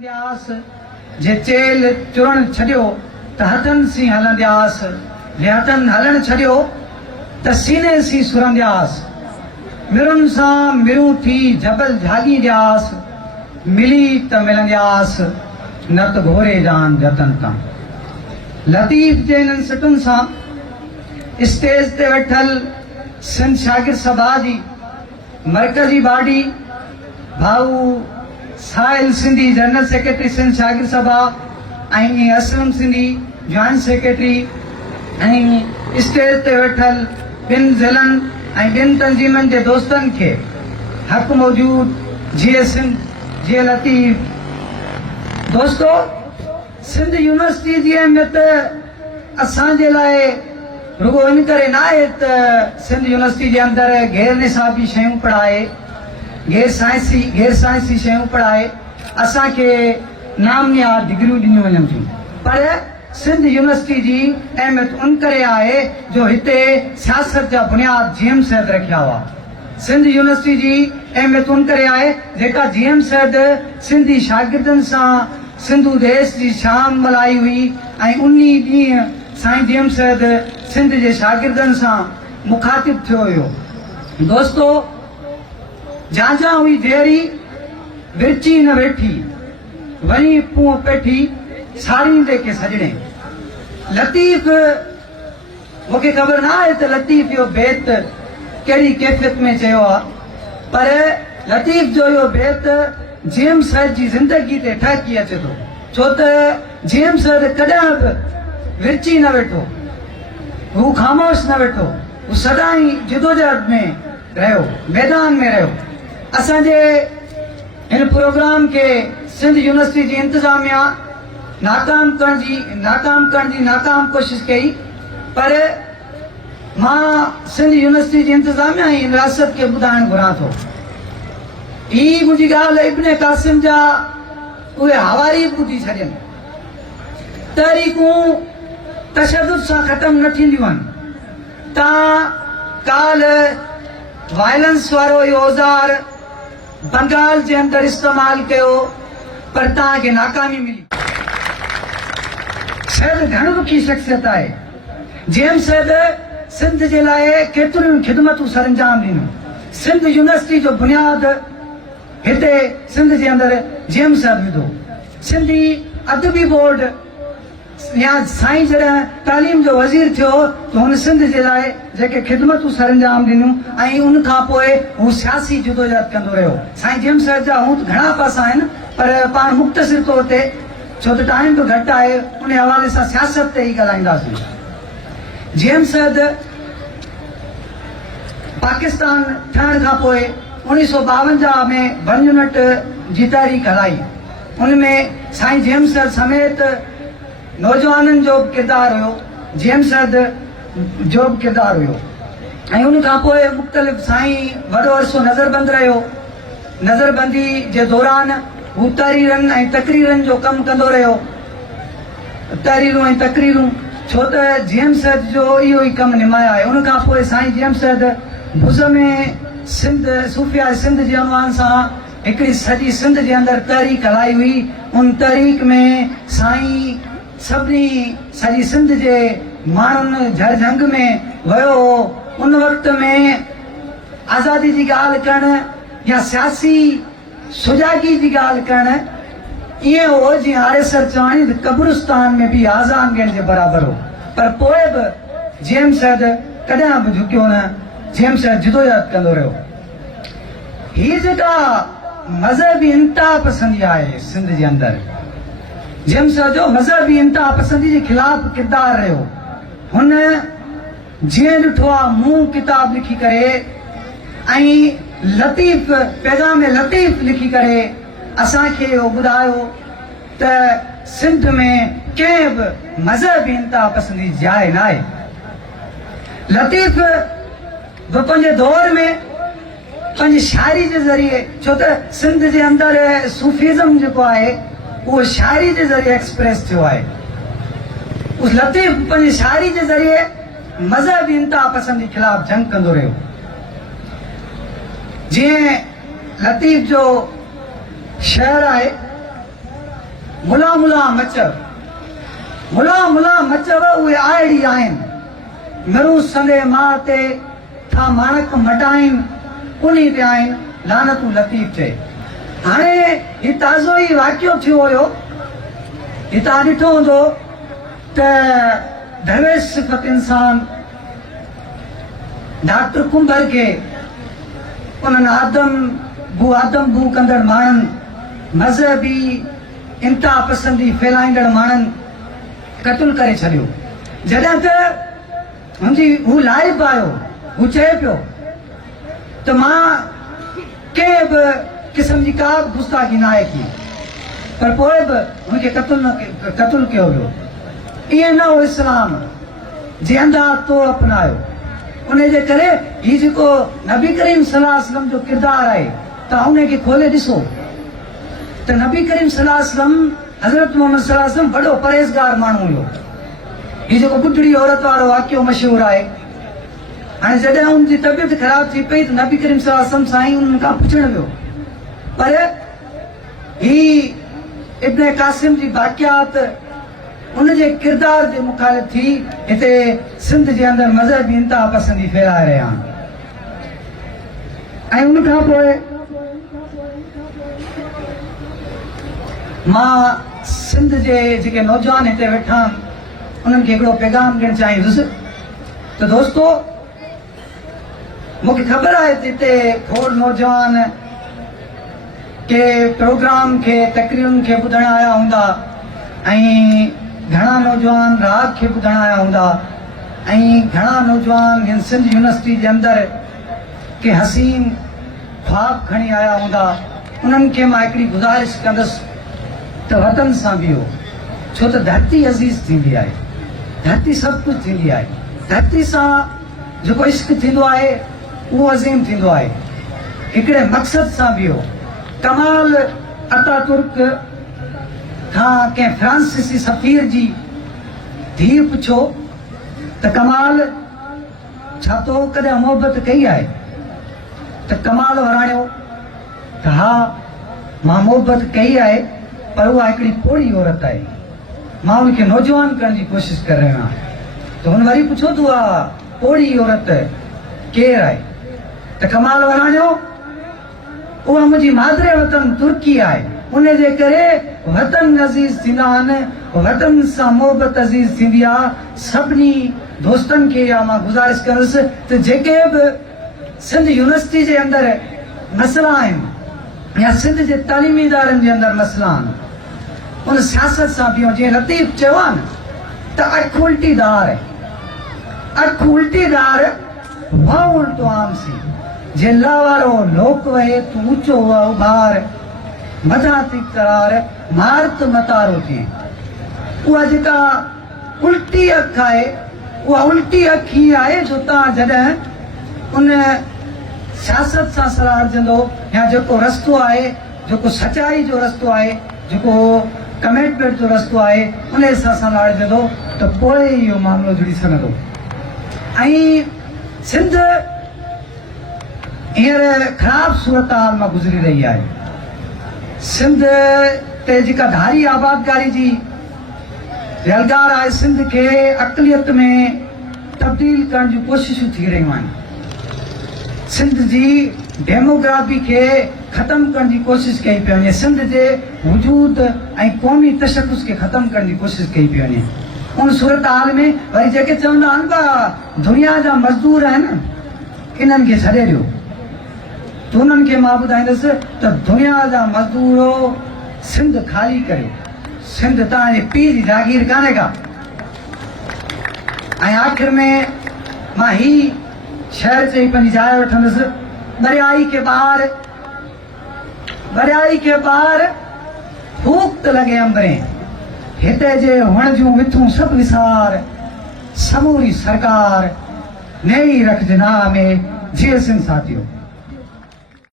हलंदियास जे चेल चुरण छॾियो त हथनि सी हलंदियास जे हथनि हलण छॾियो त सीने सी सुरंदियास मिरुनि सां मिरूं थी जबल झाॻींदियास मिली त मिलंदियास न त घोरे जान जतन तां। लतीफ़ जे इन्हनि सिटुनि सां स्टेज ते वेठल सिंध शागिर्द सभा जी मरकज़ी बॉडी भाऊ साहिल सिंधी जनरल सेक्रेटरी सिंध शागिर्द सभा ऐं असलम सिंधी जॉइंट सेक्रेटरी ऐं स्टेज ते वेठल ॿिनि ज़िलनि ऐं ॿिनि तंज़ीमनि जे दोस्तनि खे हक़ मौजूद जीअं सिंध जीअं लतीफ़ दोस्तो सिंध यूनिवर्सिटी जी अहमियत असांजे लाइ रुगो इन करे न आहे त सिंध यूनिवर्सिटी जे अंदरि गैर निसाबी शयूं पढ़ाए गैर साइंसी शयूं पढ़ाए असांखे नामयाद डिग्रियूं ॾिनियूं वञनि थियूं पर सिंध यूनिवर्सिटी जी अहमियत उन करे आहे जो हिते सियासत जा बुनियाद जीएम सैद रखिया हुआ। सिंध यूनिवर्सिटी जी अहमियत उन करे आहे जेका जीएम सैद सिंधी शागिर्दनि सां सिंधु देश जी शाम मल्हाई हुई ऐं उन ॾींहुं साईं जीएम सैद सिंध जे शागिर्दनि सां मुखातिब थियो हुयो। दोस्तो जांजा हुई देरी विरची न वेठी वञी पूं पेठी साड़ींदे के सजणे। लतीफ़ मूंखे ख़बर न आहे त लतीफ़ जो बेत कहिड़ी कैफ़ियत में चयो आहे पर लतीफ़ जो इहो बेत जीएम सैद जी ज़िंदगी ते ठहकी अचे थो छो त जीएम सैद कॾहिं बि विरची न वेठो हू ख़ामोश न वेठो हू सदाई जिदोजहद में रहियो मैदान में रहियो। असांजे हिन प्रोग्राम खे सिंध यूनिवर्सिटी जी इंतज़ामिया नाकाम करण जी नाकाम कोशिश कई पर मां सिंध यूनिवर्सिटी जी इंतज़ामिया ऐं रियासत खे ॿुधाइणु घुरां थो ही मुंहिंजी ॻाल्हि इब्न कासिम जा उहे हवारी ॿुधी छॾनि। तहरीकूं तशदुद सां ख़तम न थींदियूं आहिनि। तव्हां काल वायलेंस वारो इहो औज़ार बंगाल जे अंदरि इस्तेमालु कयो पर तव्हांखे नाकामी मिली। सैद घणो दुखी शख़्सियत आहे। जीएम सैद सिंध जे लाइ केतिरियूं ख़िदमतूं सरंजाम ॾिनियूं। सिंध यूनिवर्सिटी जो बुनियाद हिते सिंध जे अंदरि जीएम सैद विधो। सिंधी अदबी बोर्ड या साईं जॾहिं तालीम जो वज़ीर थियो त हुन सिंध जे लाइ जेके ख़िदमतूं सरंजाम ॾिनियूं ऐं उन खां पोइ हू सियासी जिदोजहद कंदो रहियो। साईं जीएम सैद जा हूं घणा पासा आहिनि पर पाण मुख़्तसिर तौर ते छो त टाइम बि घटि आहे उन हवाले सां सियासत ते ई ॻाल्हाईंदासीं। जीएम सैद पाकिस्तान ठहण खां पोइ 1952 में वन यूनिट जी तहरीक हलाई। उनमें साईं जीएम सैद समेत नौजवाननि जो बि किरदारु हुयो जीएम सैद जो बि किरदारु हुयो ऐं उन खां पोइ मुख़्तलिफ़ साईं वॾो अरसो नज़रबंद रहियो। नज़रबंदी जे दौरान हू तहरीरनि ऐं तकरीरनि जो कमु कंदो रहियो। तहरीरूं ऐं तकरीरूं छो त जीएम सैद जो इहो ई कमु निमाया आहे। उन खां पोइ साईं जीएम सैद भुज़ में सिंध सूफ़िया सिंध जे अनवान सां हिकिड़ी सॼी सिंध जे अंदरि तहरीक हलाई हुई। उन तहरीक में साईं सभिनी सॼी सिंध जे माण्हुनि झरझंग में वियो हो। उन वक़्त में आज़ादी जी ॻाल्हि करणु या सियासी सुजागी जी ॻाल्हि करणु ईअं हो जीअं आरेसर चवाणी त कब्रिस्तान में बि आज़ान ॾियण जे बराबरि हो। पर पोइ बि जीएम सैद कॾहिं बि झुकियो न। जीएम सैद जिदोजहद कंदो रहियो। हीअ जेका मज़हबी इंतिहा पसंदी आहे सिंध जे अंदरि जीएम सैद जो मज़हबी इंतिहा पसंदी जे ख़िलाफ़ किरदारु रहियो। हुन जीअं ॾिठो आहे मूं किताब लिखी करे ऐं लतीफ़ पैगाम लतीफ़ लिखी करे असांखे इहो ॿुधायो त सिंध में कंहिं बि मज़हबी इंतिहा पसंदी जाइ न आहे। लतीफ़ बि पंहिंजे दौर में पंहिंजी शाइरी जे ज़रिए छो त सिंध जे अंदरि सूफ़िज़म जेको आहे उहो शाइरी जे ज़रिए एक्सप्रेस थियो आहे। उस लतीफ़ पंहिंजी शाइरी जे ज़रिए मज़हबी इंतिहा पसंदी ख़िलाफ़ जंग कंदो रहियो। जीअं लतीफ़ जो शहर आहे मुला मुला मचव उहे आहिड़ी आहिनि मिरू संदे मां ते था माणक मटाइनि उन्ही ते आहिनि लानतूं लतीफ़ चए। हाणे ही ताज़ो ई वाक़ियो थियो हुयो। ही तव्हां ॾिठो हूंदो त दरवेश सिफ़त इंसान डॉक्टर कुंभर खे उन्हनि आदम बू कंदड़ माण्हुनि मज़हबी इंतिहा पसंदी फैलाईंदड़ माण्हुनि क़तल करे छॾियो। जॾहिं त हुनजी हू लाइव आयो, हू चए पियो त मां कंहिं बि क़िस्म जी का बि गुस्ताखी न आहे की, पर पोइ बि हुनखे क़तल कयो वियो। ईअं न हो इस्लाम जे अंधा तो अपनायो। उन जे करे ही जेको नबी करीम सल्लल्लाहु अलैहि वसल्लम जो किरदारु आहे तव्हां उनखे खोले ॾिसो त नबी करीम सल्लल्लाहु अलैहि वसल्लम हज़रत मोहम्मद सल्लल्लाहु अलैहि वसल्लम वॾो परहेज़गार माण्हू हुयो। ही जेको ॿुढड़ी औरत वारो वाक़ियो मशहूरु आहे। हाणे जॾहिं हुनजी तबियत ख़राब थी पई त नबी करीम सल्लल्लाहु अलैहि वसल्लम साईं उन्हनि खां पुछणु वियो, पर ही इब्न कासिम जी वाक़ियात उनजे किरदार जे मुखालिफ़ थी हिते सिंध जे अंदरि मज़हबी इंतिहा पसंदी फैलाए रहिया आहिनि। ऐं उन खां पोइ मां सिंध जे जेके नौजवान हिते वेठा आहिनि उन्हनि खे हिकिड़ो पैगाम ॾियणु चाहींदुसि त दोस्तो, मूंखे ख़बर आहे त हिते खोड़ नौजवान के प्रोग्राम खे तकरीरुनि खे ॿुधण आया हूंदा ऐं घणा नौजवान राग खे ॿुधण आया हूंदा ऐं घणा नौजवान हिन सिंध यूनिवर्सिटी जे अंदरि के हसीन ख्वाब खणी आया हूंदा। उन्हनि खे मां हिकिड़ी गुज़ारिश कंदुसि त वतन सां बीहो, छो त धरती अज़ीज़ थींदी आहे, धरती सभु कुझु थींदी आहे। धरती सां जेको इश्क थींदो आहे उहो अज़ीम थींदो आहे। हिकिड़े मक़सद सां बीहो। कमाल अतातुर्क खां कंहिं फ्रांसीसी सफ़ीर जी धीउ पुछो त कमाल छा तो कॾहिं मोहबत कई आहे? त कमाल वराणियो त हा, मां मोहबत कई आहे, पर उहा हिकिड़ी पोड़ी औरत आहे, मां उनखे नौजवान करण जी कोशिश करे रहियो आहियां। त हुन वरी पुछो त उहा पोड़ी औरत केरु आहे? त कमाल वराणियो उहा मुंहिंजी मादरे वतन तुर्की आहे। उन जे करे वतन अज़ीज़ थींदा आहिनि, वतन सां मोहबत अज़ीज़ थींदी आहे। सभिनी दोस्तनि खे इहा मां गुज़ारिश कंदुसि त जेके बि सिंध यूनिवर्सिटी जे अंदरि मसइला आहिनि या सिंध जे तालीमी इदारनि जे अंदरि मसइला आहिनि उन सियासत सां बीहो। जीअं लतीफ़ चयो आहे न त अखि उल्टीदार वाह उल्टो आम सी, जे ला वारो लोक वहे तू ऊंचो उभार, मथा थी करार मार त मतारो थिए। उहा जेका उल्टी अखि आहे, उहा उल्टी अखि हीअ आहे जो तव्हां जॾहिं उन सियासत सां सलाहजंदो या जेको रस्तो आहे, जेको सचाई जो रस्तो आहे, जेको कमिटमेंट जो रस्तो आहे, उन हिसाब सां लाड़जंदो त पोइ इहो मामिलो जुड़ी सघंदो। ऐं सिंध हींअर ख़राब सूरत हाल मां गुज़री रही आहे। सिंध ते जेका धारी आबादकारी जी रेलगार आहे, सिंध खे अक़लियत में तब्दील करण जूं कोशिशूं थी रहियूं आहिनि। सिंध जी डेमोग्राफी खे ख़तमु करण जी कोशिश कई पई वञे, सिंध जे वजूद ऐं क़ौमी तशख़ुस खे ख़तमु करण जी कोशिश कई पई वञे। उन सूरत हाल में वरी जेके चवंदा आहिनि त दुनिया जा मज़दूर आहिनि इन्हनि खे छॾे ॾियो, त उन्हनि खे मां ॿुधाईंदुसि त दुनिया जा मज़दूर सिंध ख़ाली करियो, सिंध तव्हांजे पीउ जी जागीर कान्हे का। ऐं आख़िर में मां ही शहर चई पंहिंजी जाइ वठंदुसि, दरियाई के ॿार फूक त लॻे अंबरें, हिते जे वण जूं विथूं सभु विसार, समूरी सरकार नई रख जनाह में जीअं सिंध साथियो।